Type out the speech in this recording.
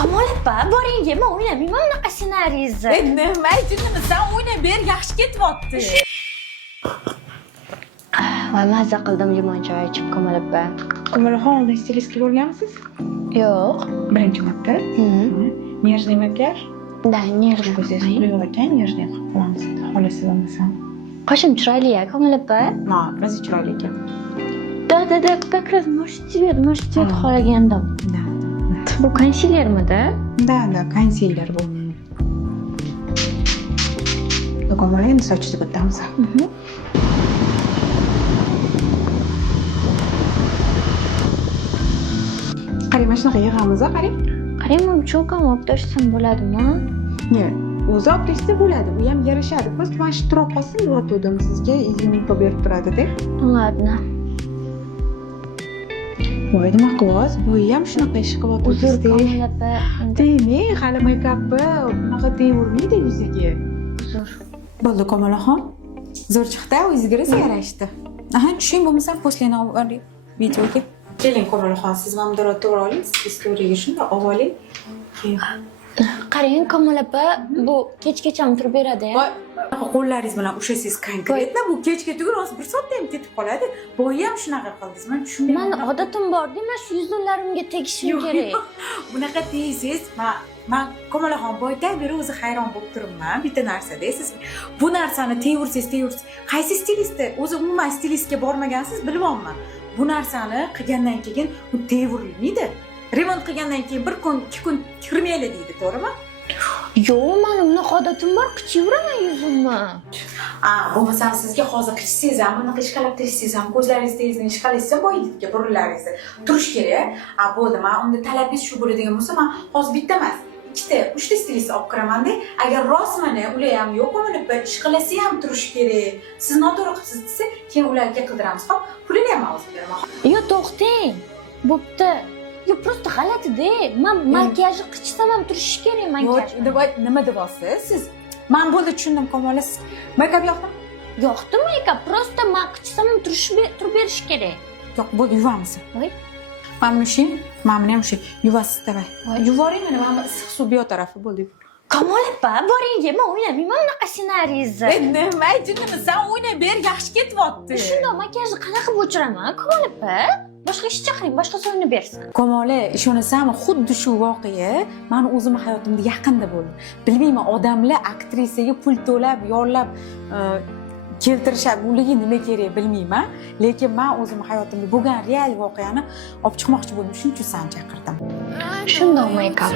Kamol opa, boring, men o'ynamayman bunaqa ssenariyni. Nima aytdingiz? Sen o'ynab ber, yaxshi ketyapti. Voy, mazza qildim limon choy ichib Kamol opa. Kamolaxon oldin stilistga bo'lgansiz? Yo'q. Birinchi marta. Nежный makiyaj. Da, nежный. Ko'zingiz quyuq ekan, nежный qilib qo'yamiz. Xohlasiz bo'lmasa. Qoshim chiroyli-ya, Kamol opa. Ha, o'zi chiroyli ekan. Да, как раз может цвет xohlagandim. Da. Bu konsilermidi? Da, konsiler bu. Kamolaxon endi sochni bitamiz. Qarang, mana shunaqa yig'amiz, qarang. Qarang, men cho'kam olib tashlashim bo'ladimi? O'zi olib tashlasa bo'ladi, bu ham yarashadi. Просто mana shu turib qolsin, yotuvdim sizga izminka berib turadi-da. Ладно. Voy, nima qilyapsiz? Bu ham shunaqa ish qilyapti. Uzr, Kamol opa. Demak, hali meykapi bunaqa deyavermaydi yuziga. Uzr. Bo'ldi, Kamolaxon. Zo'r chiqdi, o'zingizga rosa yarashdi. Aha, tushing bo'lmasa, posleni olib oling videoga. Keling, Kamolaxon, siz ham to'g'ri oling, siz istoriyaga shunday olib oling. Qarang, Kamol opa, bu kechgacha turib beradi-ya. Voy, qo'llaringiz bilan ushlasangiz konkretno bu kechga tugur hozir 1 soatda ham ketib qoladi. Boya ham shunaqa qildingiz. Men tushunmayman. Meni odatim bor-da, men shu yuzlarimga tegishim kerak. Bunaqa deysiz, men Kamolaxon boydan beri o'zi hayron bo'lib turibman bitta narsada. Siz bu narsani teyursiz. Qaysi stilistda? O'zi umuman stilistga bormagansiz, bilmayman. Bu narsani qilgandan keyin u tevurilmaydi. Remont qilgandan keyin 1 kun, 2 kun kirmayli deydi, to'g'rimi? Yo'q, meni bunaqa odatim bor, qichiveraman yuzimni. Bo'lmasam sizga hozir qichsangiz ham, bunaqa ishqalab tashsangiz ham, ko'zlaringizni ishqalaysiz boyidga burillaringizni turish kerak. Bo'ldi, men unda talabingiz shu bo'ladigan bo'lsa, men hozir bitta emas, 2 ta, 3 ta stilist olib kiraman-da. Agar rostmana ular ham yo'q, mana bu ish qilasa ham turish kerak. Siz noto'g'ri qilibsiz desa, keyin ularga qildiramiz. Xo'p, pulini ham o'zim beraman. Yo'q, to'xtang. Bo'pti. Yo, просто g'alati-da. Men makiyajni qichsam ham turishi kerak makiyaj. Nima deyapsiz siz? Men bo'ldi tushundim, Kamola. Siz makap yoqdimi? Yo'qdi makap, просто men qichsam ham turib berish kerak. Yo'q, bo'ldi, yuvamiz. Voy. Mana shu, mana ham shu. Yuvasiz, davay. Yuvoring meni, mana issiq suv bu tarafi bo'ldi. Kamol opa, boring, men o'ynamayman bunaqa ssenariyni. Nima aytdingiz? Sen o'ynab ber, yaxshi ketyapti. Shundoq makiyajni qanaqa qilib o'chiraman, Kamol opa? Boshqa ish chaqiring, boshqasi o'ynab bersin. Kamola, ishonasanmi, xuddi shu voqea meni o'zim hayotimda yaqinda bo'ldi. Bilmayman, odamlar aktrisaga pul to'lab, yollab keltirishadi, ularga nima kerak bilmayman, lekin men o'zim hayotimda bo'lgan real voqeani olib chiqmoqchi bo'ldim, shuning uchun seni chaqirdim. Shundoq makap.